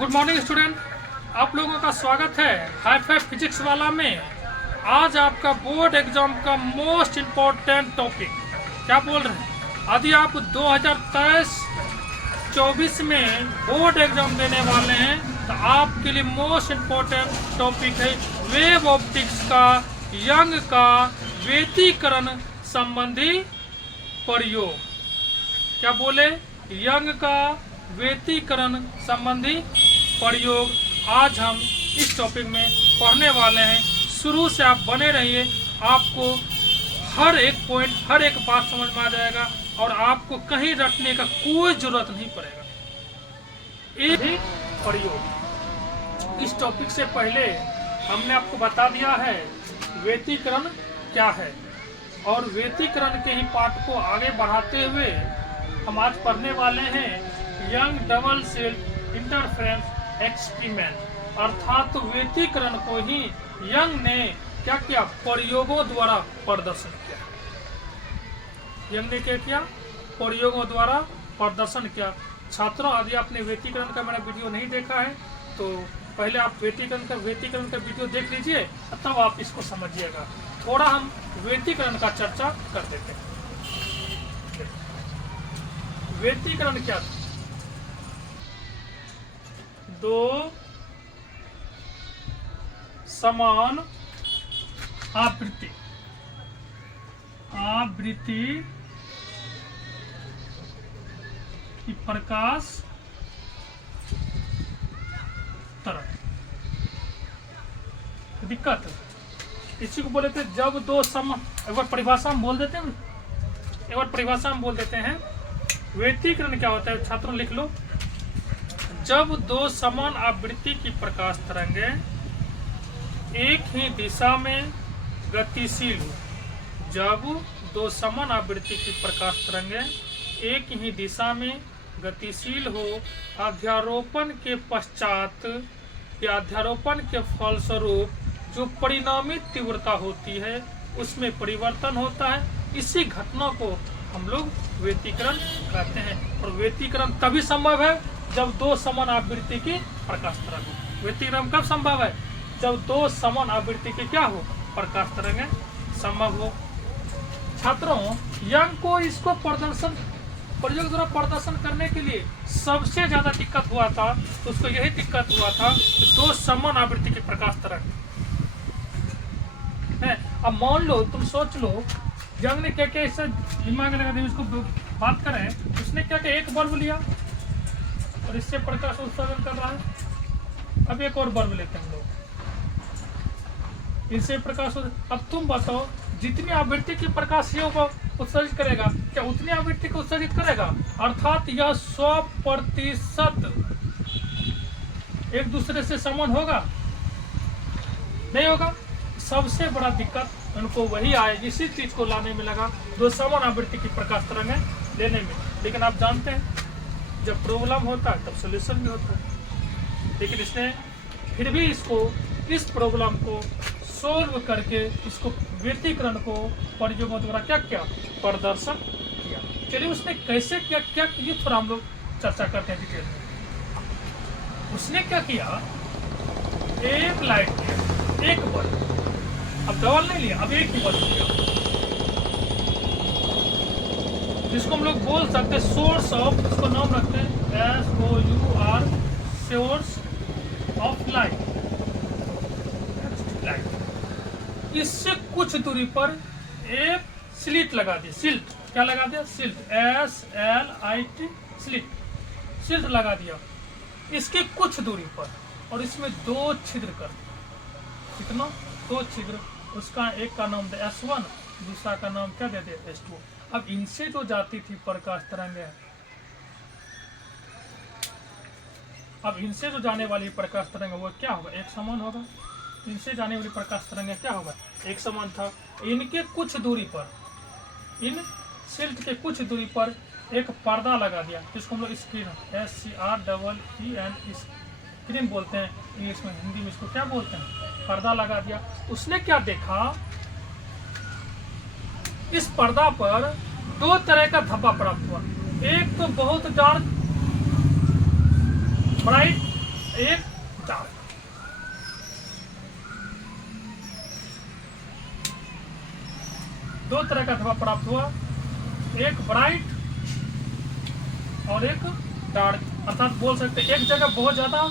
Good morning student, आप लोगों का स्वागत है हाई-फाई फिजिक्स वाला में। आज आपका बोर्ड एग्जाम का मोस्ट इम्पोर्टेंट टॉपिक क्या बोल रहे हैं। यदि आप 2023-24 में बोर्ड एग्जाम देने वाले हैं तो आपके लिए मोस्ट इम्पोर्टेंट टॉपिक है वेव ऑप्टिक्स का यंग का व्यतिकरण संबंधी प्रयोग। क्या बोले, यंग का व्यतिकरण संबंधी प्रयोग आज हम इस टॉपिक में पढ़ने वाले हैं। शुरू से आप बने रहिए, आपको हर एक पॉइंट हर एक बात समझ में आ जाएगा और आपको कहीं रटने का कोई जरूरत नहीं पड़ेगा। एक ही प्रयोग। इस टॉपिक से पहले हमने आपको बता दिया है व्यतिकरण क्या है और व्यतिकरण के ही पाठ को आगे बढ़ाते हुए हम आज पढ़ने वाले हैं young double slit interference experiment, अर्थात व्यतिकरण को ही यंग ने क्या किया, प्रयोगों द्वारा प्रदर्शन किया। यंग ने क्या किया, प्रयोगों द्वारा प्रदर्शन किया। छात्रों, यदि आपने व्यतिकरण का मेरा वीडियो नहीं देखा है तो पहले आप व्यतिकरण का वीडियो देख लीजिए, तब आप इसको समझिएगा। थोड़ा हम व्यतिकरण का चर्चा कर देते हैं। व्यतिकरण क्या था? दो समान आवृत्ति की प्रकाश तरंग। दिक्कत इसी को बोले थे जब दो समान, एक बार परिभाषा हम बोल देते हैं, व्यतिकरण क्या होता है छात्रों, लिख लो। जब दो समान आवृत्ति की प्रकाश तरंगें एक ही दिशा में गतिशील हो, जब दो समान आवृत्ति की प्रकाश तरंगें एक ही दिशा में गतिशील हो, अध्यारोपण के पश्चात या अध्यारोपण के फलस्वरूप जो परिणामी तीव्रता होती है उसमें परिवर्तन होता है, इसी घटना को हम लोग व्यतिकरण कहते हैं। और व्यतिकरण तभी संभव है जब दो समान आवृत्ति की प्रकाश तरंग हो। व्यतिकरण कब संभव है? जब दो समान आवृत्ति की क्या हो, प्रकाश तरंगें संभव हो। छात्रों, यंग को इसको प्रयोग द्वारा प्रदर्शन करने के लिए सबसे ज्यादा दिक्कत हुआ था, तो उसको यही दिक्कत हुआ था कि दो समान आवृत्ति की प्रकाश तरंग है। अब मान लो, तुम सोच लो, यंग ने क्या क्या इससे दिमाग लगा दिया, इसको बात करें, उसने क्या क्या एक बल्ब लिया और इससे प्रकाश उत्सर्जन कर रहा है। अब एक और बल्ब लेते हैं हम लोग, इससे प्रकाश। अब तुम बताओ, जितनी आवृत्ति की प्रकाश ये उत्सर्जित करेगा, क्या उतनी आवृत्ति को उत्सर्जित करेगा? अर्थात यह 100% एक दूसरे से समान होगा? नहीं होगा। सबसे बड़ा दिक्कत उनको वही आए, इसी चीज को लाने में लगा, दो समान आवृत्ति की प्रकाश तरंगें लेने में। लेकिन आप जानते हैं, जब प्रॉब्लम होता है तब सोल्यूशन भी होता है। लेकिन इसने फिर भी इस प्रॉब्लम को सोल्व करके इसको व्यतिकरण को प्रयोगों द्वारा क्या किया, प्रदर्शन किया। चलिए उसने कैसे किया, क्या ये थोड़ा हम लोग चर्चा करते हैं डिटेल में। उसने क्या किया, एक लाइट किया, एक बल्ब, अब डबल नहीं लिया, अब एक ही बल्ब लिया, जिसको हम लोग बोल सकते हैं सोर्स ऑफ, इसको नाम रखते हैं SOUR, सोर्स ऑफ लाइट। इससे कुछ दूरी पर एक स्लिट लगा दी, सिल्ट, क्या लगा दिया, सिल्ट, SLIT, सिल्ट लगा दिया इसके कुछ दूरी पर, और इसमें दो छिद्र कर दिया। कितना? दो छिद्र। उसका एक का नाम दे S1, दूसरा का नाम क्या दे दे S2। अब इनसे जो जाती थी प्रकाश तरंगें, अब इनसे जो जाने वाली प्रकाश तरंग वो क्या होगा, एक समान होगा। इनसे जाने वाली प्रकाश तरंगें क्या होगा, एक समान था। इनके कुछ दूरी पर, इन सिल्ट के कुछ दूरी पर एक पर्दा लगा दिया, जिसको हम लोग स्क्रीन, SCREEN स्क्रीन बोलते हैं इंग्लिश में, हिंदी में इसको क्या बोलते हैं, पर्दा लगा दिया। उसने क्या देखा, इस पर्दा पर दो तरह का धब्बा प्राप्त हुआ। एक तो बहुत डार्क ब्राइट, एक डार्क। दो तरह का धब्बा प्राप्त हुआ, एक ब्राइट और एक डार्क। अर्थात बोल सकते एक जगह बहुत ज्यादा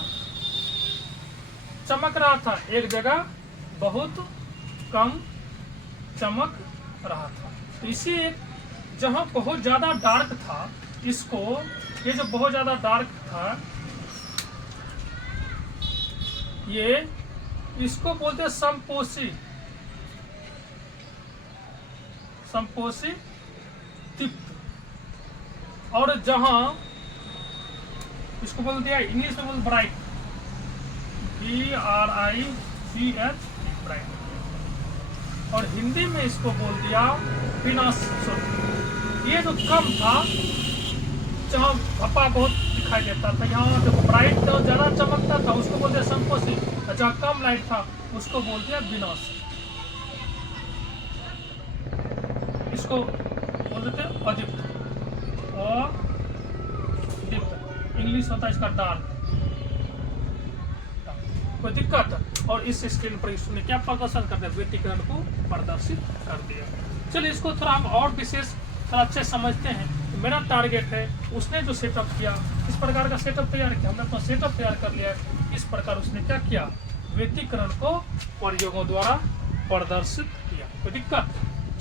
चमक रहा था, एक जगह बहुत कम चमक रहा था। तो इसी जहां बहुत ज्यादा डार्क था, इसको ये जो बहुत ज्यादा डार्क था ये इसको बोलते हैं संपोषी दीप्त। और जहां इसको बोल दिया इंग्लिश में बोल ब्राइट, BRIGH ब्राइट, और हिंदी में इसको बोल दिया विनाशक। ये जो कम था, जहाँ धब्बा बहुत दिखाई देता था, यहाँ जो ब्राइट तो ज्यादा चमकता था उसको बोलते संपोषी, जहाँ कम लाइट था उसको बोल दिया विनाशक। इसको बोल देते अदीप्त, और इंग्लिश होता है इसका डार्क। कोई दिक्कत? और इस स्क्रीन पर इसने क्या प्रदर्शन कर दिया, व्यतिकरण को प्रदर्शित कर दिया। चलिए इसको थोड़ा हम और विशेष थोड़ा अच्छे समझते हैं। तो मेरा टारगेट है, उसने जो सेटअप किया, इस प्रकार का सेटअप तैयार किया, हमने अपना सेटअप तैयार कर लिया है। इस प्रकार उसने क्या किया, व्यतिकरण को प्रयोगों द्वारा प्रदर्शित किया। कोई दिक्कत?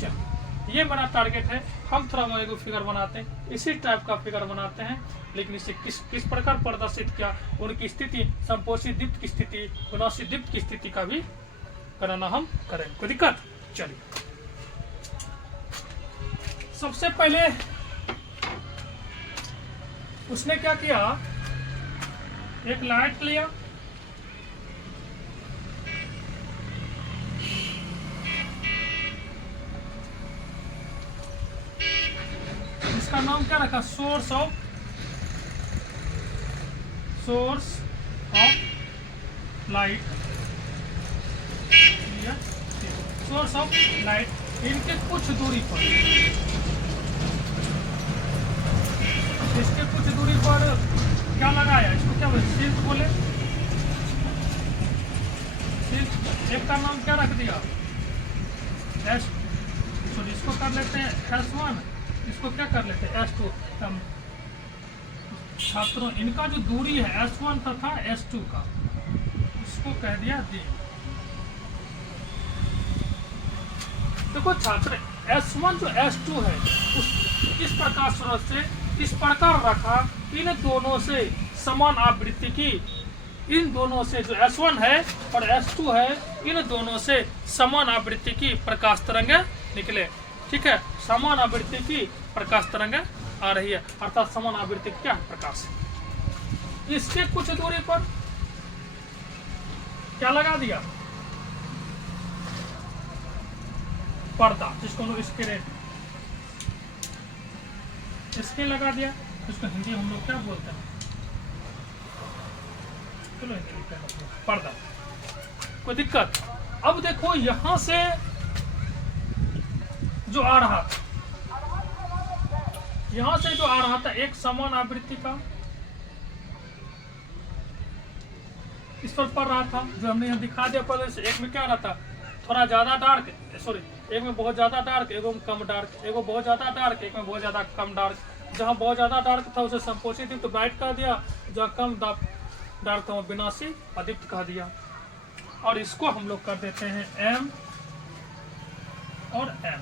चलिए ये मेरा टारगेट है। हम थोड़ा एक फिगर बनाते हैं, इसी टाइप का फिगर बनाते हैं, लेकिन इसे किस प्रकार प्रदर्शित किया, उनकी स्थिति, संपोषी दीप्त की स्थिति, विनाशी दीप्त की स्थिति का भी गणना हम करें। कोई दिक्कत? चलिए सबसे पहले उसने क्या किया, एक लाइट लिया, इसका नाम क्या रखा, source of light. Source of light इनके कुछ दूरी पर, इसके कुछ दूरी पर क्या लगाया, इसको क्या बोले, शील्ड बोले। शील्ड एक का नाम क्या रख दिया, इसको कर लेते हैं S1, इसको क्या कर लेते हैं S2। छात्रों इनका जो दूरी है S1 तथा S2 का, इसको कह दिया D। देखो छात्र, S1 जो S2 है इस प्रकार स्रोत से इस प्रकार रखा, इन दोनों से समान आवृत्ति की, इन दोनों से जो S1 है और S2 है, इन दोनों से समान आवृत्ति की प्रकाश तरंग निकले। ठीक है, समान आवृत्ति की प्रकाश तरंग आ रही है, अर्थात समान आवृत्ति क्या है, प्रकाश। इसके कुछ दूरी पर क्या लगा दिया, पर्दा, जिसको हम लोग इसके लगा दिया, इसको हिंदी हम लोग क्या बोलते हैं, चलो पर्दा। कोई दिक्कत? अब देखो यहां से जो आ रहा था, यहां से जो आ रहा था एक समान आवृत्ति का, इस पर पड़ रहा था, जो हमने यहाँ दिखा दिया पहले से। एक में क्या रहा था, थोड़ा ज्यादा डार्क, सॉरी, एक में बहुत ज्यादा डार्क, एक में कम डार्क, एक में बहुत ज्यादा डार्क, एक में बहुत ज्यादा कम डार्क। जहाँ बहुत ज्यादा डार्क था उसे संपोषी दीप्त ब्राइट कह दिया, जहाँ कम डार्क था वो विनाशी अदीप्त कह दिया। और इसको हम लोग कर देते हैं M और M।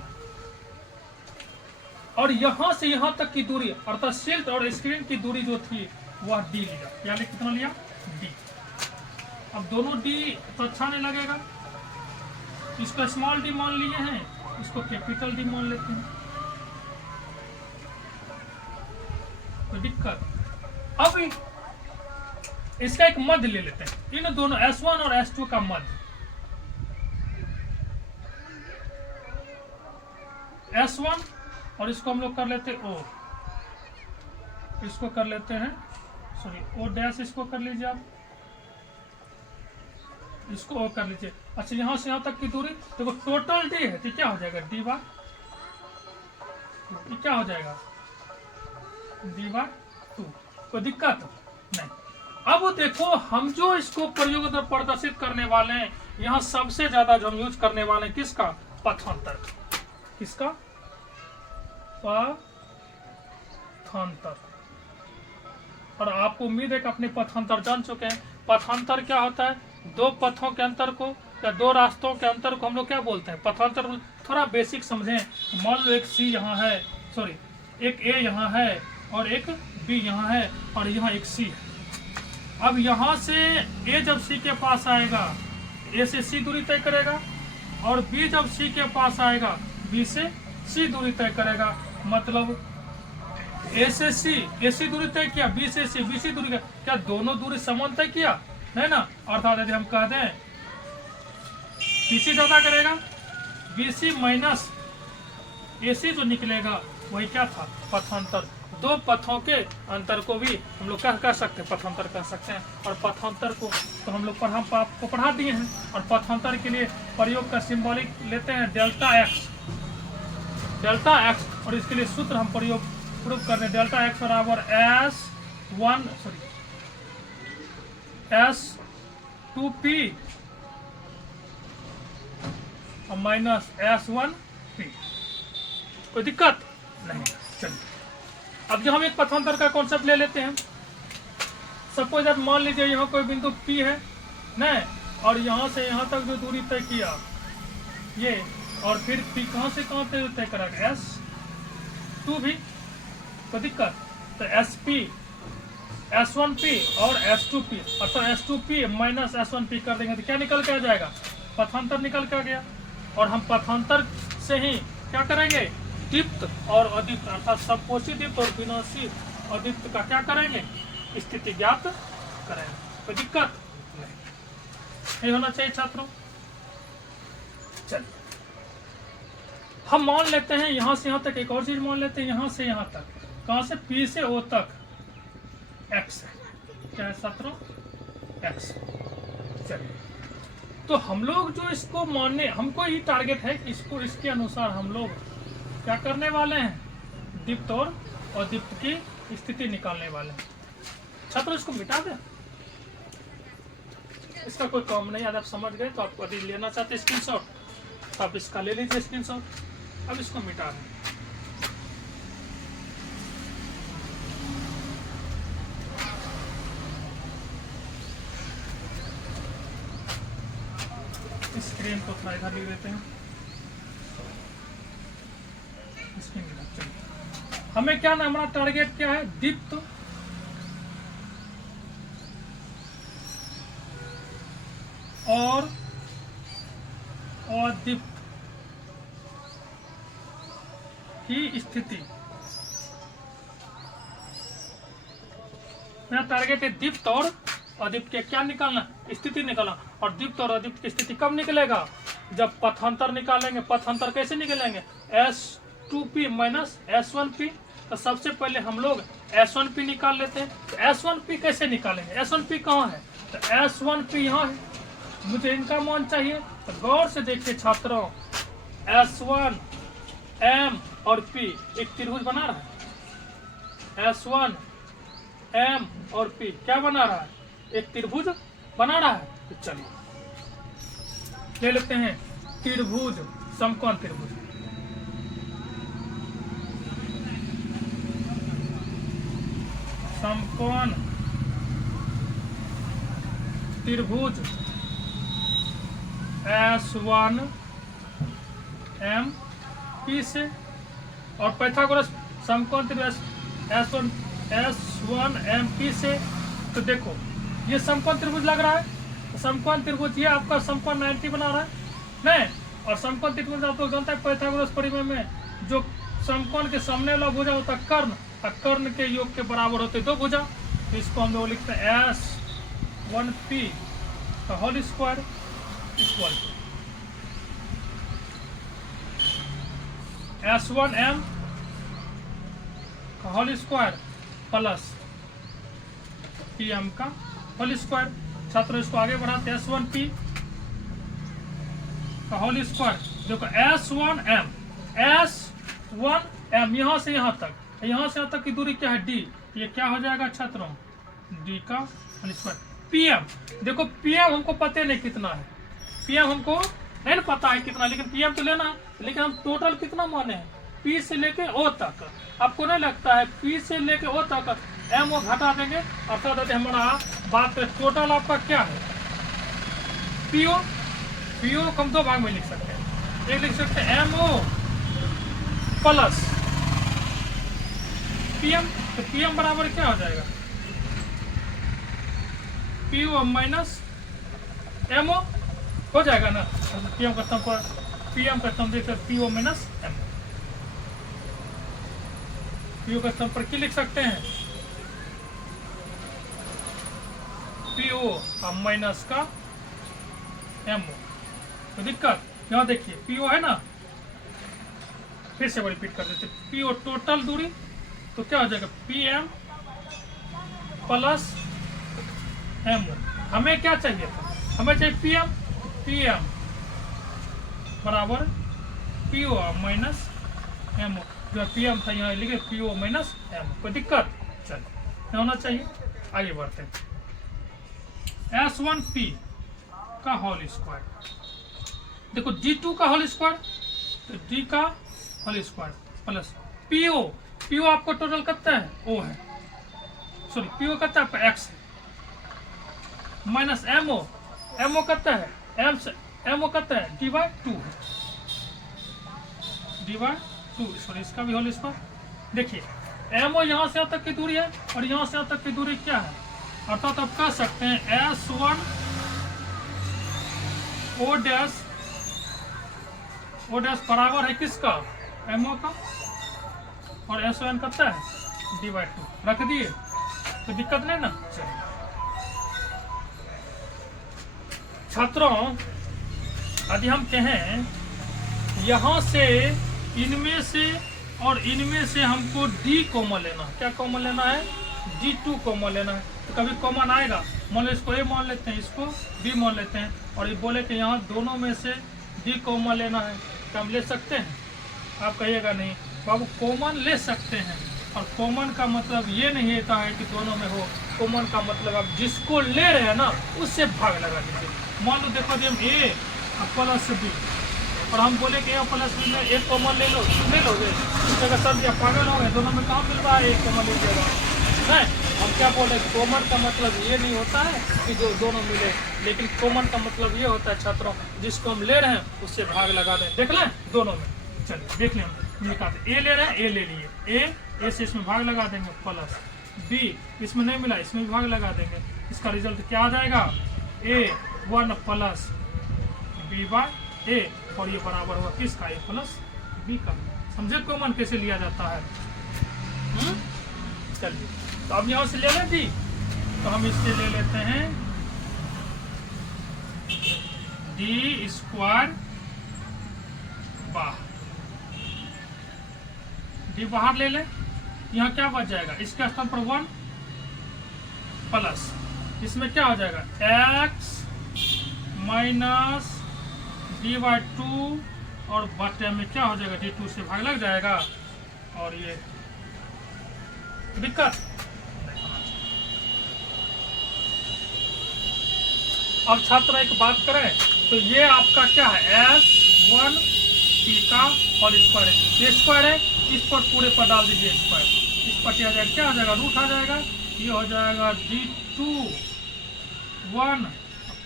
और यहां से यहां तक की दूरी, अर्थात शील्ड और स्क्रीन की दूरी जो थी वह D लिया। यानी कितना लिया, D। अब दोनों D तो अच्छा नहीं लगेगा, इसको स्मॉल d मान लिए हैं, इसको कैपिटल D मान लेते हैं। तो दिक्कत, अब इसका एक मध्य ले लेते हैं, इन दोनों S1 और S2 का मध्य। S1 और इसको हम लोग कर लेते हैं O, इसको कर लेते हैं, सॉरी O डैश, इसको कर लीजिए आप, इसको O कर लीजिए। अच्छा, यहां से यहां तक की दूरी देखो, टोटल D है, तो क्या हो जाएगा, D बार, क्या हो जाएगा, D बार 2। कोई दिक्कत नहीं। अब देखो हम जो इसको प्रयोग में प्रदर्शित करने वाले हैं, यहाँ सबसे ज्यादा जो हम यूज करने वाले हैं किसका? पथांतर। किसका? पथांतर। और आपको उम्मीद है कि अपने पथांतर जान चुके हैं। पथांतर क्या होता है? दो पथों के अंतर को या दो रास्तों के अंतर को हम लोग क्या बोलते हैं? पथांतर। थोड़ा बेसिक समझें। मान लो एक सी यहाँ है, सॉरी एक ए यहाँ है और एक बी यहाँ है और यहाँ एक सी है। अब यहाँ से ए जब सी के पास आएगा, ए से सी दूरी तय करेगा, और बी जब सी के पास आएगा, बी से सी दूरी तय करेगा। मतलब ए से सी, ए सी दूरी तय किया, बी से सी, बी सी दूरी का, क्या दोनों दूरी समान तय किया? नहीं ना। अर्थात यदि हम कह दें बी सी ज्यादा करेगा, बी सी माइनस ए सी जो निकलेगा वही क्या था? पथांतर। दो पथों के अंतर को भी हम लोग क्या कह सकते हैं? पथांतर कह सकते हैं। और पथांतर को तो हम लोग आपको पढ़ा दिए हैं। और पथांतर के लिए प्रयोग का सिंबॉलिक लेते हैं डेल्टा एक्स। डेल्टा एक्स, और इसके लिए सूत्र हम प्रयोग कर रहे हैं। डेल्टा एक्स बराबर S2P और माइनस S1P। कोई दिक्कत नहीं। चलिए अब जो हम एक पथांतर का कॉन्सेप्ट ले लेते हैं। सपोज आप मान लीजिए यहाँ कोई बिंदु P है न, और यहाँ से यहाँ तक जो दूरी तय किया ये, और फिर P कहाँ से कहाँ तय करेगा? S2 भी। कोई दिक्कत? तो SP S1P और S2P, अर्थात S2P माइनस S1P कर देंगे तो क्या निकल के आ जाएगा? पथांतर निकल के आ गया। और हम पथांतर से ही क्या करेंगे? दीप्त और अदीप्त, अर्थात समपोषी दीप्त और विनाशी अदीप्त का क्या करेंगे? स्थिति ज्ञात करेंगे। कोई दिक्कत नहीं होना चाहिए छात्रों। चलिए हम मान लेते हैं यहाँ से यहाँ तक, एक और चीज मान लेते हैं, यहाँ से यहाँ तक, कहाँ से? P से O तक x है। क्या है छात्रों? x। चलिए तो हम लोग जो इसको मानने, हमको ही टारगेट है कि इसको इसके अनुसार हम लोग क्या करने वाले हैं? दीप्त और अदीप्त की स्थिति निकालने वाले हैं। छात्रों इसको मिटा दें, इसका कोई काम नहीं। यदि आप समझ गए तो आपको यदि लेना चाहते स्क्रीनशॉट तो आप इसका ले लीजिए स्क्रीनशॉट। अब इसको मिटा दें। स्क्रीन को थोड़ा इधर ले लेते हैं। हमें क्या नाम, हमारा टारगेट क्या है? दीप्त और अदीप्त की स्थिति। मेरा टारगेट है दीप्त और अदीप्त के क्या निकालना? स्थिति निकालना। और दीप्त और अदीप्त की स्थिति कब निकलेगा? जब पथांतर निकालेंगे। पथांतर कैसे निकलेंगे? S2P minus S1P। तो सबसे पहले हम लोग S1P निकाल लेते हैं। तो S1P कैसे निकालेंगे? S1P कहाँ है? तो S1P यहाँ है। मुझे इनका मान चाहिए। तो गौर से देखिए छात्रों, S1 M और P एक त्रिभुज बना रहा है। S1 M और P क्या बना रहा है? एक त्रिभुज बना रहा है। तो चलिए ले लेते हैं त्रिभुज, समकोण त्रिभुज। समकोण त्रिभुज S1 M P से, और पाइथागोरस समकोण त्रिभुज S1 M P से। तो देखो ये समकोण त्रिभुज लग रहा है। तो समकोण त्रिभुज ये आपका समकोण 90 बना रहा है नहीं। और समकोण त्रिभुज आप लोग जानते हैं पाइथागोरस परिमेय में जो समकोण के सामने वाला भुजा होता है कर्ण, और कर्ण के योग के बराबर होते दो भुजा। तो इसको हम लोग लिखते हैं S1P का whole square equal to S1M का होल स्क्वायर प्लस PM का होल स्क्वायर। छात्रों इसको आगे बढ़ाते हैं। S1P का होल स्क्वायर, देखो S1M यहाँ से यहाँ तक, यहाँ से यहाँ तक की दूरी क्या है? D। ये क्या हो जाएगा छात्रों? डी का होल स्क्वायर। पीएम देखो, पीएम हमको पता नहीं कितना है, पीएम हमको नहीं पता है कितना, लेकिन पीएम तो लेना है। लेकिन हम टोटल कितना माने हैं, पी से लेके ओ तक। आपको नहीं लगता है पी से लेके ओ तक एम ओ घटा देंगे, अर्थात हमारा बात करें टोटल आपका क्या है, पीओ। पीओ को हम दो भाग में लिख सकते हैं, एक लिख सकते हैं एम ओ प्लस पीएम। तो पीएम बराबर क्या हो जाएगा, पीओ माइनस एमओ हो जाएगा ना। पीएम का स्तंभ पर पीएम का स्तंभ देखते पीओ माइनस एमओ। पीओ का स्तंभ पर क्या लिख सकते हैं, पीओ माइनस का एमओ। तो दिक्कत यहाँ देखिए, पीओ है ना, फिर से रिपीट कर देते, पीओ टोटल दूरी, तो क्या हो जाएगा पीएम प्लस एमओ। हमें क्या चाहिए था, हमें चाहिए पीएम, पीएम बराबर पीओ माइनस एमओ। जो पीएम था यहाँ लिखे पीओ माइनस एमओ। कोई दिक्कत, चलिए होना चाहिए। आगे बढ़ते हैं, S1P का होल स्क्वायर। देखो G2 का होल स्क्वायर, तो D का whole square plus PO. PO आपको टोटल कितना है, O है, सॉरी पीओ कितना है X है, माइनस एमओ। एमओ कितना है, एम से एमओ कितना है डी/2 है, डी/2। सॉरी इसका भी होल स्क्वायर। देखिए एमओ यहाँ से यहाँ तक की दूरी है और यहाँ से यहाँ तक की दूरी क्या है, अर्थात आप कह सकते हैं S1 O डैश बराबर है किसका, एमओ का, और S1 कितना है डी/2। रख दिए तो दिक्कत नहीं ना। चलिए छात्रों, यदि हम कहें यहाँ से इनमें से और इनमें से हमको डी कॉमन लेना, क्या कॉमन लेना है, D2 कॉमन लेना है। तो कभी कॉमन आएगा, मान लो इसको ए मान लेते हैं, इसको बी मान लेते हैं, और ये बोले कि यहाँ दोनों में से डी कॉमन लेना है, तो हम ले सकते हैं। आप कहिएगा नहीं बाबू, कॉमन ले सकते हैं, और कॉमन का मतलब ये नहीं होता है कि दोनों में हो। कॉमन का मतलब आप जिसको ले रहे हैं ना उससे भाग लगा दीजिए। मान लो देखो जी हम ए प्लस बी, और हम बोले कि ए प्लस बी में एक कॉमन ले लो, ले लोगे, जगह सब या पागल हो गए, दोनों में कहाँ मिल रहा है एक कॉमन लीजिएगा। नहीं, हम क्या बोल रहे हैं, कॉमन का मतलब ये नहीं होता है कि जो दोनों मिले, लेकिन कॉमन का मतलब ये होता है छात्रों, जिसको हम ले रहे हैं उससे भाग लगा दें। देख लें दोनों में, चलिए देख लें, हम निकालते, ए ले रहे हैं, ए ले लिए, ए से इसमें भाग लगा देंगे, प्लस बी इसमें नहीं मिला, इसमें भी भाग लगा देंगे। इसका रिजल्ट क्या आ जाएगा, A1 प्लस B/A, और ये बराबर हुआ किसका, A प्लस बी का। समझे कॉमन कैसे लिया जाता है। चलिए तो अब यहाँ से ले लें जी, तो हम इससे ले लेते हैं डी स्क्वायर बाहर, डी बाहर ले लें, यहाँ क्या बच जाएगा, इसके स्थान पर 1 प्लस इसमें क्या हो जाएगा x माइनस डी/2, और बटे में क्या हो जाएगा D2 से भाग लग जाएगा, और ये दिक्कत। अब छात्र एक बात करें तो ये आपका क्या है, S1P का होल स्क्वायर है, ये स्क्वायर है, इस पर पूरे पर डाल दीजिए स्क्वायर, इस पर क्या आ जाएगा, क्या आ जाएगा, रूट आ जाएगा, ये हो जाएगा D2 1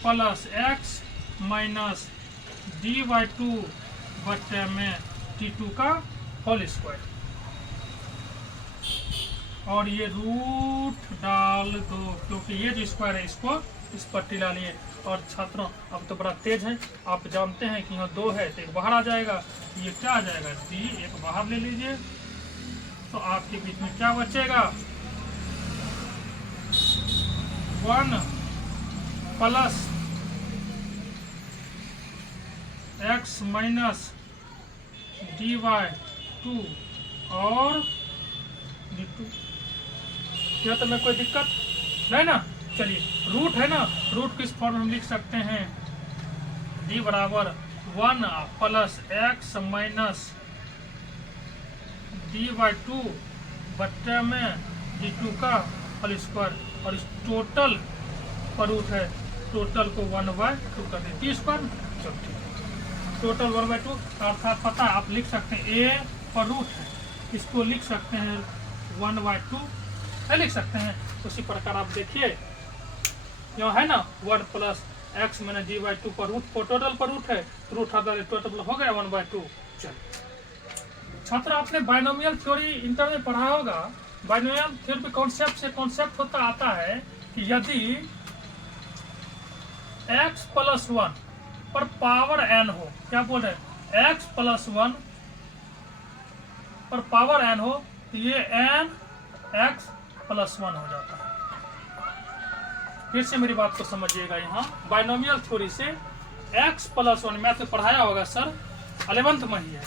प्लस x माइनस डी/2 बटे में D2 का होल स्क्वायर, और ये रूट डाल दो, क्योंकि ये जो स्क्वायर है इसको इस पर टिला लिए। और छात्रों अब तो बड़ा तेज है, आप जानते हैं कि यहाँ 2 है तो एक बाहर आ जाएगा, ये क्या आ जाएगा D, एक बाहर ले लीजिए, तो आपके बीच में क्या बचेगा, 1 प्लस x माइनस डी/2 और D2। यह तो में कोई दिक्कत नहीं ना। चलिए रूट है ना, रूट किस फॉर्म में हम लिख सकते हैं, D बराबर 1 प्लस x माइनस डी/2 बट्टे में D2 का होल स्क्वायर, और इस टोटल पर रूट है, टोटल को 1/2 कर दें, टी स्क्वायर। चलो ठीक है, टोटल 1/2 अर्थात पता है आप लिख सकते हैं ए पर रूट है, इसको लिख सकते हैं 1/2 है, लिख सकते हैं। उसी प्रकार आप देखिए यहाँ है ना 1 प्लस एक्स मैंने d/2 पर रूट को टोटल पर रूट है, रूट हटा दे, टोटल हो गया 1/2। चलो छात्र आपने बाइनोमियल थ्योरी इंटर में पढ़ा होगा। बाइनोमियल थ्योरी कॉन्सेप्ट से कॉन्सेप्ट होता आता है कि यदि x + 1 पर पावर n हो, क्या बोल रहे हैं, x + 1 पर पावर n हो तो ये n x + 1 हो जाता है। फिर से मेरी बात को समझिएगा, यहाँ बाइनोमियल थ्योरी से x + 1 मैथ में पढ़ाया होगा सर, 11th में ही है,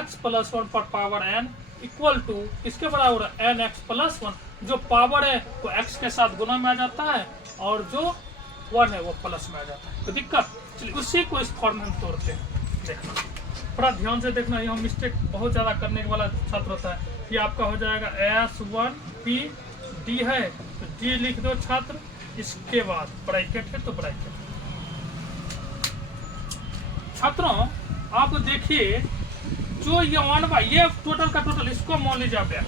x + 1 पर पावर n इक्वल टू किसके बराबर है, n x + 1। जो पावर है वो x के साथ गुना में आ जाता है और जो 1 है वो प्लस में आ जाता है। तो दिक्कत, चलिए उसी को इस फॉर्म में हम तोड़ते हैं। देखना थोड़ा ध्यान से देखना, यहाँ मिस्टेक बहुत ज़्यादा करने वाला छात्र होता है। ये आपका हो जाएगा S1P D है तो D लिख दो छात्र, इसके बाद ब्रैकेट है तो ब्रैकेट। छात्रों आप देखिए जो ये 1/, ये टोटल का टोटल, इसको मान लीजिए आप x,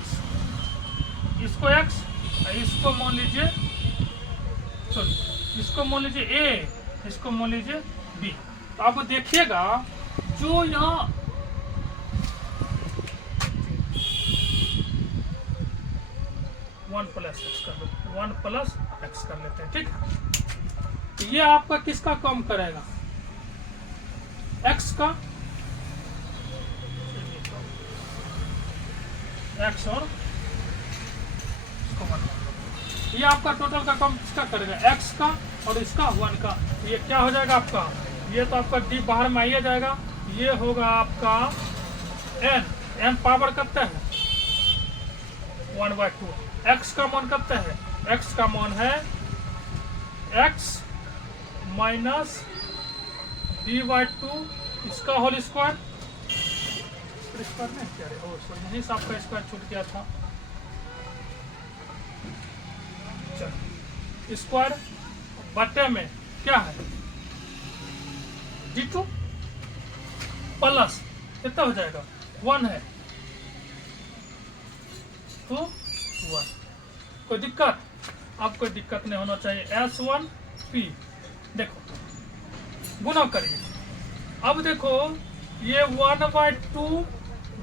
इसको x, इसको मान लीजिए, इसको मान लीजिए a, इसको मान लीजिए b। तो आप देखिएगा जो यहाँ वन प्लस एक्स कर लेते हैं, ठीक। ये आपका किसका कम करेगा, x का, x और ये आपका टोटल का कम किसका करेगा, x का और इसका 1 का। ये क्या हो जाएगा आपका, ये तो आपका d बाहर में आइए जाएगा, ये होगा आपका n पावर कितना है 1/2। x का मान कितना है, x का मान है x माइनस d/2 इसका होल स्क्वायर, में क्या यही से आपका स्क्वायर छूट गया था। चलो स्क्वायर बटे में क्या है d2 प्लस कितना हो जाएगा 1 है तो 1। कोई दिक्कत, अब कोई दिक्कत नहीं होना चाहिए। S1P देखो गुना करिए, अब देखो ये 1/2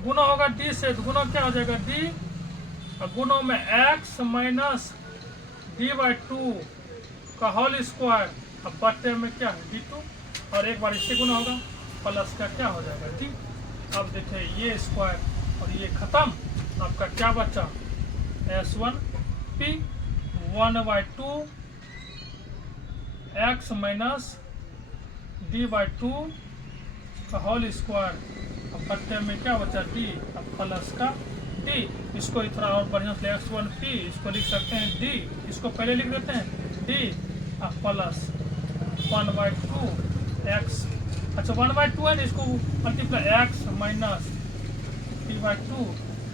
गुना होगा d से, तो गुना क्या हो जाएगा d, गुना में x माइनस d/2 का होल स्क्वायर, अब बटे में क्या है d2, और एक बार इससे गुना होगा प्लस का क्या हो जाएगा d। अब देखिए ये स्क्वायर और ये खत्म, आपका क्या बचा S1P 1/2 x माइनस d/2 का होल स्क्वायर, अब बट्टे में क्या बचा d, अब प्लस का d। इसको थोड़ा और बढ़िया से x1P इसको लिख सकते हैं d, इसको पहले लिख देते हैं d, अब प्लस 1/2 x, अच्छा 1/2 है, इसको मल्टीप्लाई x माइनस d/2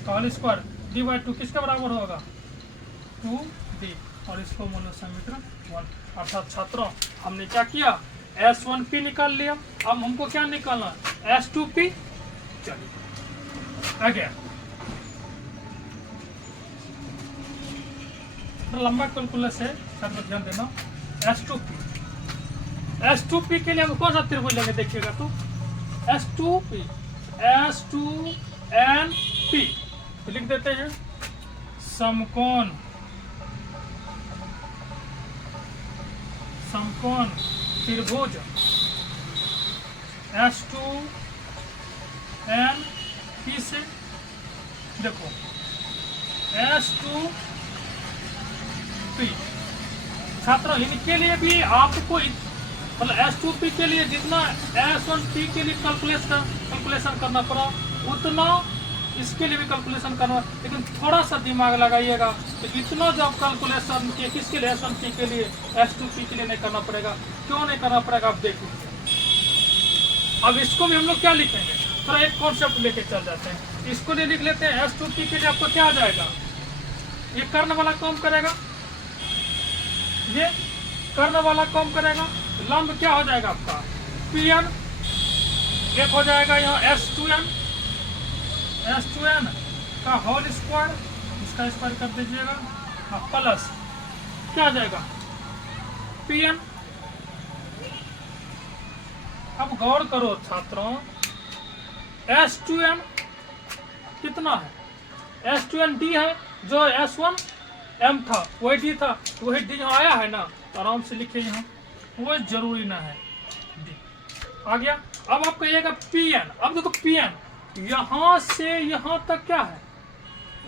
का होल स्क्वायर, d/2 किसके बराबर होगा 2d, और इसको बोलो समीकरण 1। अर्थात छात्रों हमने क्या किया, S1P निकाल लिया, अब हमको क्या निकालना S2P। चलिए आगे लंबा कैलकुलस है छात्र, ध्यान देना। S2P के लिए हम कौन सा त्रिभुज लेंगे देखिएगा, तो S2P S2NP तो लिख देते हैं समकोण त्रिभुज S2NP से देखो S2P छात्रों इनके लिए भी आपको मतलब S2P के लिए जितना S1P के लिए कैलकुलेशन करना पड़ा उतना इसके लिए भी कैलकुलेशन करना, लेकिन थोड़ा सा दिमाग लगाइएगा तो इतना जब कैलकुलेशन किसके लिए S1P के लिए S2P के लिए नहीं करना पड़ेगा। क्यों नहीं करना पड़ेगा आप देखिए। अब इसको भी हम लोग क्या लिखेंगे, थोड़ा एक कॉन्सेप्ट लेके चल जाते हैं, इसको लिख लेते हैं S2P के लिए आपको क्या आ जाएगा, ये कर्ण वाला काम करेगा ये कर्ण वाला कम करेगा, लंब क्या हो जाएगा आपका Pn, एक हो जाएगा यहाँ S2n का होल स्क्वायर, इसका स्क्वायर कर दीजिएगा, प्लस क्या आ जाएगा Pn। अब गौर करो छात्रों, S2n कितना है, S2n D है, जो S1m था वही D था, वही D यहाँ आया है ना, आराम से लिखिए यहाँ, वो जरूरी ना है D आ गया। अब आप कहिएगा Pn, अब देखो Pn यहाँ से यहाँ तक क्या है,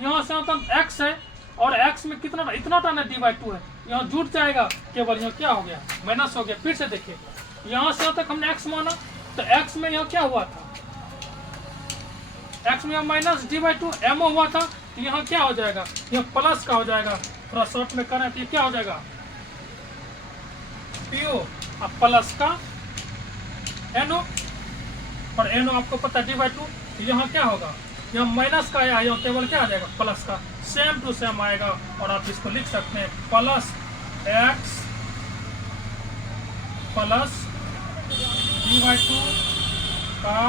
यहाँ से यहाँ तक x है, और x में कितना इतना था ना D/2 है, यहाँ जुट जाएगा केवल, यहाँ क्या हो गया माइनस हो गया। फिर से देखिए यहाँ से यहाँ तक हमने x माना, तो x में यहाँ क्या हुआ था, x में यहाँ माइनस D/2 m हुआ था, तो यहाँ क्या हो जाएगा, यहाँ प्लस का हो जाएगा, थोड़ा शॉर्ट में करें तो ये क्या हो जाएगा PO, अब प्लस का NO, और NO आपको पता है D/2, यहाँ क्या होगा, यहाँ माइनस का आया, यहाँ केवल क्या आ जाएगा प्लस का, सेम टू सेम आएगा, और आप इसको लिख सकते हैं प्लस x प्लस D/2 का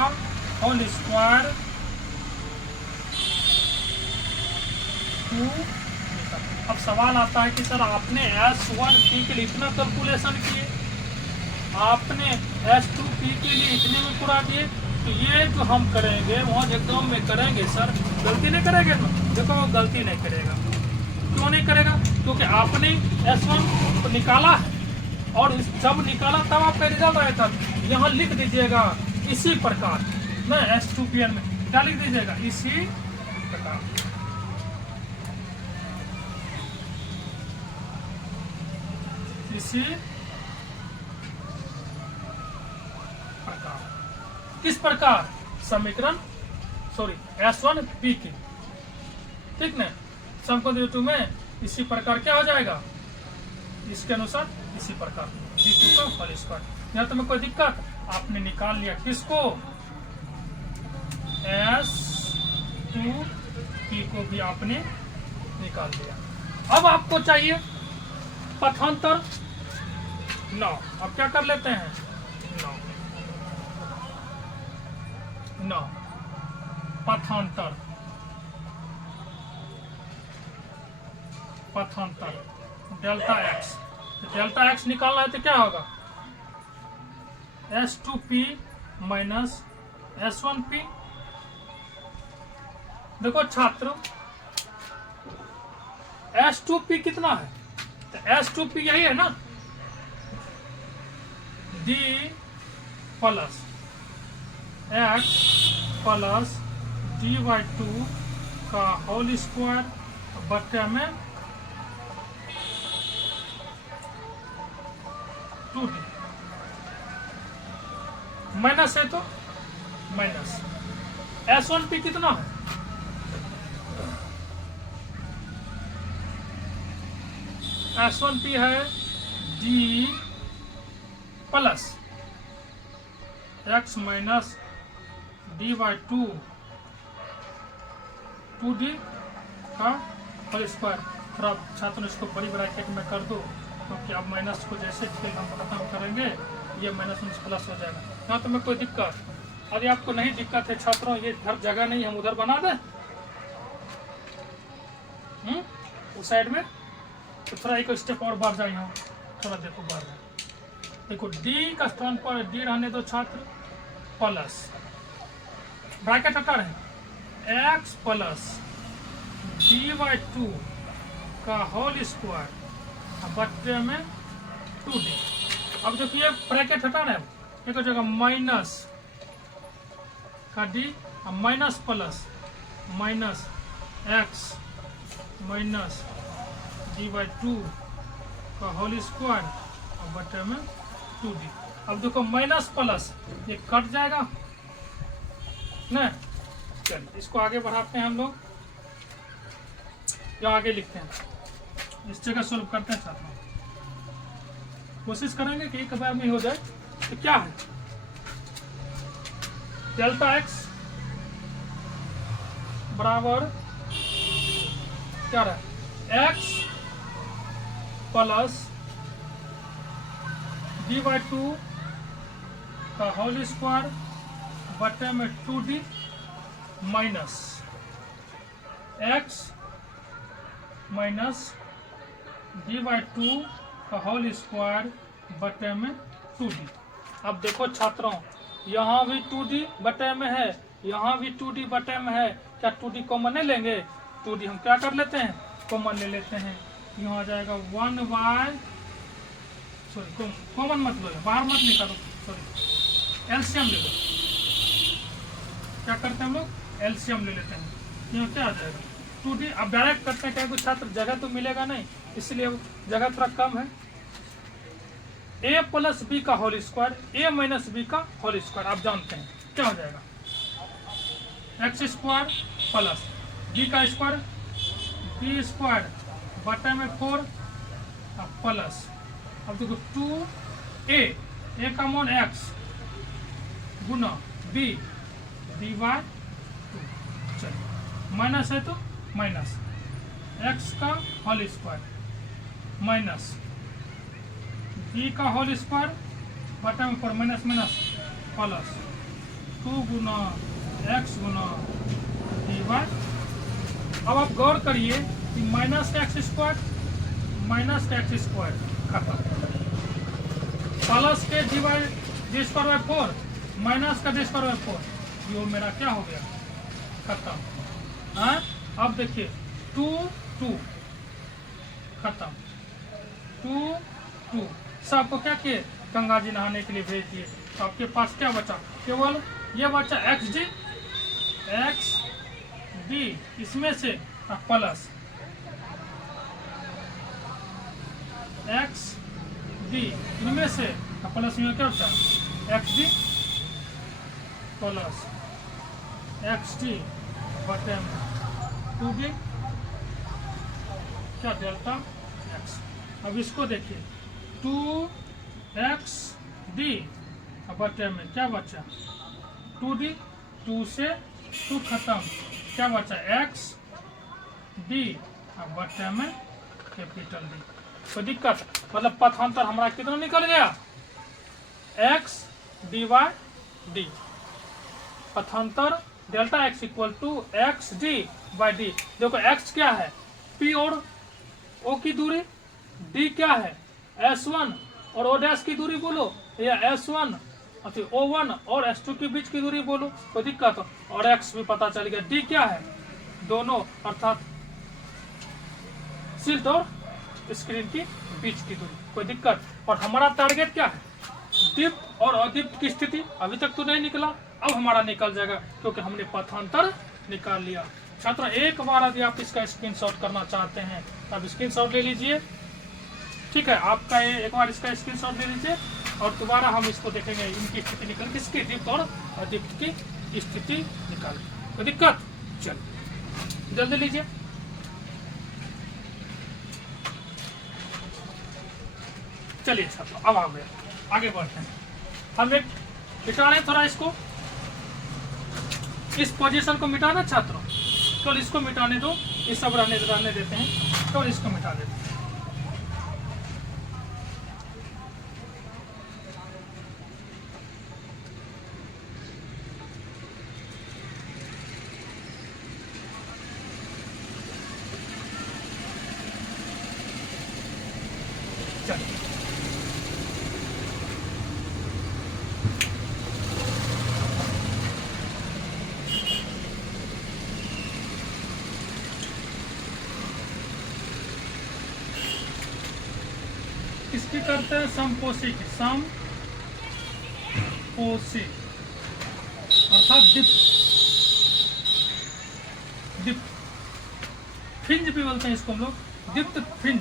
होल स्क्वायर 2। अब सवाल आता है कि सर आपने S1P के लिए इतना कैलकुलेशन किए, आपने S2P के लिए इतने में पूरा दिए, तो ये जो हम करेंगे वहाँ एग्जाम में करेंगे सर, गलती नहीं करेंगे ना, देखो वो गलती नहीं करेगा। क्यों नहीं करेगा, क्योंकि आपने S1 तो निकाला है, और जब निकाला तब आपका रिजल्ट आया था, यहाँ लिख दीजिएगा इसी प्रकार ना, S2Pn में क्या लिख दीजिएगा, इसी प्रकार, इसी प्रकार, किस प्रकार समीकरण S1P की, ठीक ना, समकोण में इसी प्रकार क्या हो जाएगा, इसके अनुसार इसी प्रकार D2 का होल स्क्वायर। यहाँ तो में कोई दिक्कत, आपने निकाल लिया किसको, S2P को भी आपने निकाल लिया। अब आपको चाहिए पथांतर 9, अब क्या कर लेते हैं 9 पथांतर डेल्टा x निकालना है तो क्या होगा S2P माइनस S1P। देखो छात्र S2P कितना है, तो S2P यही है ना, D plus x plus D/2 का होल स्क्वायर बट्टे में 2D, माइनस है तो माइनस। S1P कितना है, S1P है D plus x minus D/2 2D का होल स्क्वायर। थोड़ा छात्रों इसको बड़ी ब्रैकेट में कर दो, क्योंकि अब माइनस को जैसे खेल हम खत्म करेंगे ये माइनस प्लस हो जाएगा। यहाँ तो में कोई दिक्कत, अरे आपको नहीं दिक्कत है छात्रों, ये हर जगह नहीं, हम उधर बना दें उस साइड में, तो थोड़ा एक स्टेप और बढ़ जाए, यहाँ थोड़ा देखो बढ़ जाए, देखो D का स्थान पर D रहने दो छात्र, प्लस ब्रैकेट हटा रहे x प्लस D/2 का होल स्क्वायर बट्टे में 2D। अब देखिए ब्रैकेट हटा रहे हैं, एक हो जाएगा माइनस का D minus plus minus x minus D/2 का होल स्क्वायर और बटे में 2D। अब देखो माइनस प्लस ये कट जाएगा ना, चलिए इसको आगे बढ़ाते हैं हम लोग, या आगे लिखते हैं, इस जगह सोल्व करते हैं छात्रों, कोशिश करेंगे कि एक बार में हो जाए। तो क्या है डेल्टा x बराबर क्या रहा है x प्लस d/2 का होल स्क्वायर बटे में 2d minus x minus d/2 का होल स्क्वायर बटे में 2d। अब देखो छात्रों, यहाँ भी 2d बटे में है, यहाँ भी 2d बटे में है। क्या 2d कॉमन नहीं लेंगे? 2d हम क्या कर लेते हैं, कॉमन ले लेते हैं। यहाँ आ जाएगा 1/, सॉरी कॉमन मत लो, बाहर मत निकालो, सॉरी एलसीएम ले लो। क्या करते हैं हम लोग, एलसीएम ले लेते हैं। यहाँ क्या आ जाएगा 2d। अब डायरेक्ट करते हैं, क्या कुछ छात्र जगह तो मिलेगा नहीं, इसलिए जगह थोड़ा कम है। a प्लस बी का whole square, a minus B का होल स्क्वायर आप जानते हैं क्या हो जाएगा, एक्स स्क्वायर प्लस बी का स्क्वायर, बी स्क्वायर बटे में 4 प्लस, अब देखो 2a का मान x गुना b dy2, चलिए माइनस है तो माइनस x का होल स्क्वायर माइनस b का होल स्क्वायर बटे में 4 माइनस माइनस प्लस 2 गुना x गुना dy। अब आप गौर करिए कि माइनस का एक्स स्क्वायर माइनस का एक्स स्क्वायर खत्म, प्लस के डी स्क्वायर बाय 4 माइनस का डी स्क्वायर बाय 4, ये मेरा क्या हो गया, खत्म। हाँ अब देखिए 2 2 खत्म, 2 2 सबको क्या किए, गंगा जी नहाने के लिए भेज दिए। तो आपके पास क्या बचा, केवल ये बचा एक्स डी, इसमें से प्लस एक्स डी, इनमें से प्लस में क्या बचा, x D plus x D बटे में 2d क्या डेल्टा एक्स। अब इसको देखिए 2x d बटे में क्या बचा 2d, 2 से 2 खत्म, क्या बचा x d बटे में कैपिटल डी। तो दिक्कत मतलब पथांतर हमारा कितना निकल गया, x dy/d, पथांतर delta x equal to x d by d. देखो x क्या है, p और o की दूरी, d क्या है s1 और o डैश की दूरी बोलो, या s1 O1 और S2 के बीच की दूरी बोलो, कोई दिक्कत हो। और x भी पता चल गया, d क्या है, दोनों अर्थात सिल्ट और स्क्रीन की बीच की दूरी, कोई दिक्कत। और हमारा टारगेट क्या है, दीप्त और अदीप्त की स्थिति। अभी तक तो नहीं निकला, अब हमारा निकल जाएगा क्योंकि हमने पथांतर निकाल लिया। छात्र एक बार यदि आप इसका स्क्रीनशॉट करना चाहते हैं तब स्क्रीनशॉट ले लीजिए, ठीक है। आपका ये एक बार इसका स्क्रीनशॉट ले लीजिए और दोबारा हम इसको देखेंगे, इनकी स्थिति निकल, किसकी, दीप्त और अदीप्त की स्थिति निकाल। कोई दिक्कत, चल जल्दी लीजिए। चलिए छात्रों अब आगे बढ़ते हैं। हम एक मिटाने थोड़ा इसको, इस पोजीशन को मिटाना छात्रों, तो इसको मिटाने दो, ये सब रहने देते हैं, तो इसको मिटा देते हैं। चलिए इसकी करते हैं समपोषी की, समपोषी अर्थात दीप्त फ्रिंज भी बोलते हैं इसको हम लोग, दीप्त फ्रिंज,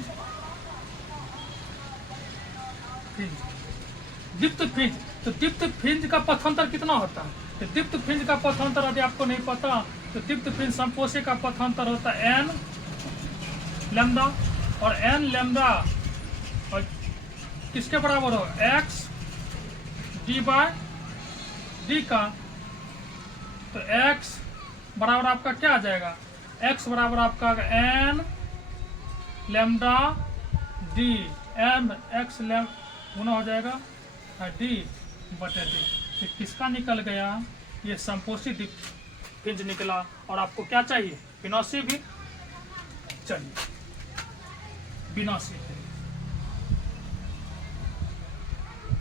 दीप्त फ्रिंज। तो दीप्त फ्रिंज का पथांतर कितना होता है, तो दीप्त फ्रिंज का पथांतर यदि आपको नहीं पता तो दीप्त फ्रिंज समपोषी का पथांतर होता है n लैम्डा, और n लैम्डा और किसके बराबर हो, x d/d का। तो x बराबर आपका क्या आ जाएगा, x बराबर आपका n lambda d, m x गुना हो जाएगा डी बटे डी। तो किसका निकल गया? ये संपोषी फिंज निकला। और आपको क्या चाहिए? विनाशी भी चाहिए, विनाशी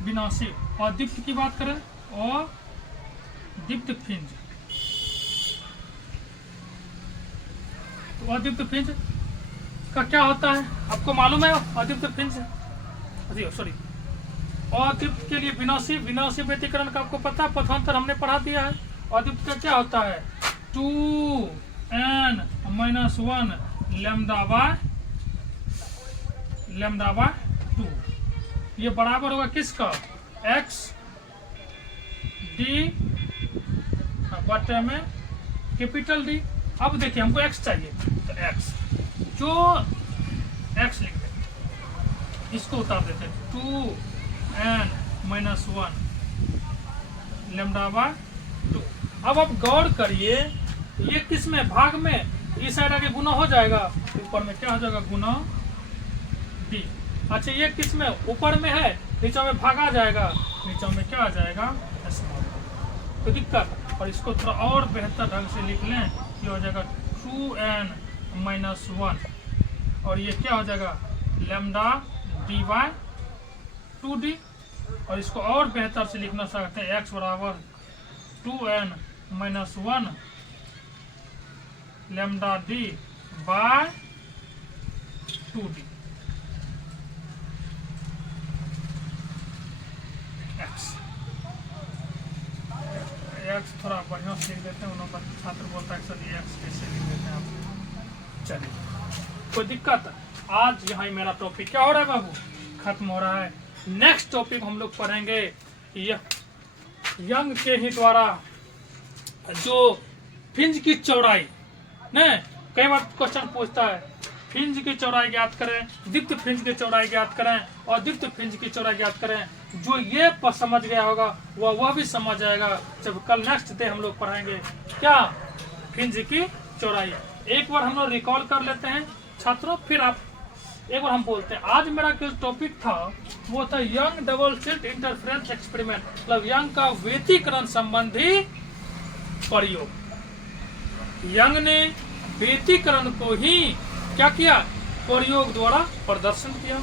विनाशी। और दीप्त की बात करें, और दीप्त फिंज, तो अदीप्त फिंज का क्या होता है आपको मालूम है? अदीप्त फिंज, सॉरी, अदीप्त के लिए विनाशी व्यतिकरण का आपको पता है, पथांतर हमने पढ़ा दिया है। अदीप्त का क्या होता है? 2n-1 लैम्डा बाय 2, ये बराबर होगा किसका? x d बटे में कैपिटल डी। अब देखिए हमको x चाहिए, तो x, जो x लिख देते, इसको उतार देते, 2n-1 लैम्डा बाय 2। अब आप गौर करिए, ये किस में? भाग में। इस साइड आगे गुना हो जाएगा, ऊपर में क्या हो जाएगा? गुना डी। अच्छा, ये किस में? ऊपर में है, नीचे में भाग आ जाएगा, नीचे में क्या आ जाएगा? तो दिक्कत। और इसको थोड़ा और बेहतर ढंग से लिख लें, ये हो जाएगा 2n-1, और ये क्या हो जाएगा? Lambda D by 2d। और इसको और बेहतर से लिखना चाहते हैं, x बराबर 2n-1 lambda D by 2d। x थोड़ा बढ़िया से लिख देते हैं, उन्होंने छात्र बोलता है सर x कैसे लिख देते हैं आप? चलिए, कोई दिक्कत? आज यहाँ मेरा टॉपिक क्या हो रहा है बाबू? खत्म हो रहा है। नेक्स्ट टॉपिक हम लोग पढ़ेंगे यंग के ही द्वारा जो फिंज की चौड़ाई, ने कई बार क्वेश्चन पूछता है, फिंज की चौड़ाई ज्ञात करें, दीप्त फिंज की चौड़ाई ज्ञात करें, और दीप्त फिंज की चौड़ाई ज्ञात करें। जो ये समझ गया होगा वह भी समझ जाएगा जब कल नेक्स्ट डे हम लोग पढ़ाएंगे क्या? फिंज की चौड़ाई। एक बार हम लोग रिकॉल कर लेते हैं छात्रों, फिर आप एक बार हम बोलते हैं। आज मेरा जो टॉपिक था वो था young double slit interference experiment, मतलब यंग का व्यतिकरण संबंधी प्रयोग। यंग ने व्यतिकरण को ही क्या किया? प्रयोग द्वारा प्रदर्शन किया,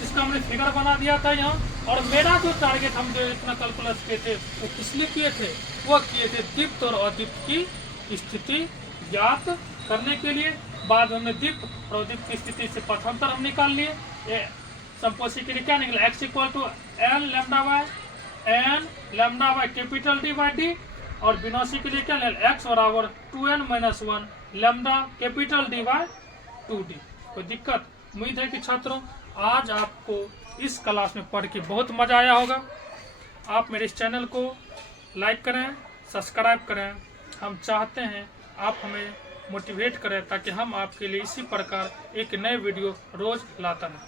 जिसका हमने फिगर बना दिया था यहाँ। और मेरा जो टारगेट, हम जो इतना कैलकुलस किए थे, वो किस लिए किए थे? वो किए थे दीप्त और अदीप्त की स्थिति ज्ञात करने के लिए। बाद में हमने दीप्त और अदीप्त की स्थिति से पथांतर हम निकाल लिए। संपोषी के लिए क्या निकला? x equal to n lambda by capital D by D. और विनाशी के लिए क्या निकला? x बराबर 2n-1 lambda capital D by 2d। कोई दिक्कत? उम्मीद है कि छात्रों आज आपको इस क्लास में पढ़ के बहुत मजा आया होगा। आप मेरे इस चैनल को लाइक करें, सब्सक्राइब करें। हम चाहते हैं आप हमें मोटिवेट करें ताकि हम आपके लिए इसी प्रकार एक नए वीडियो रोज लाता रहूं।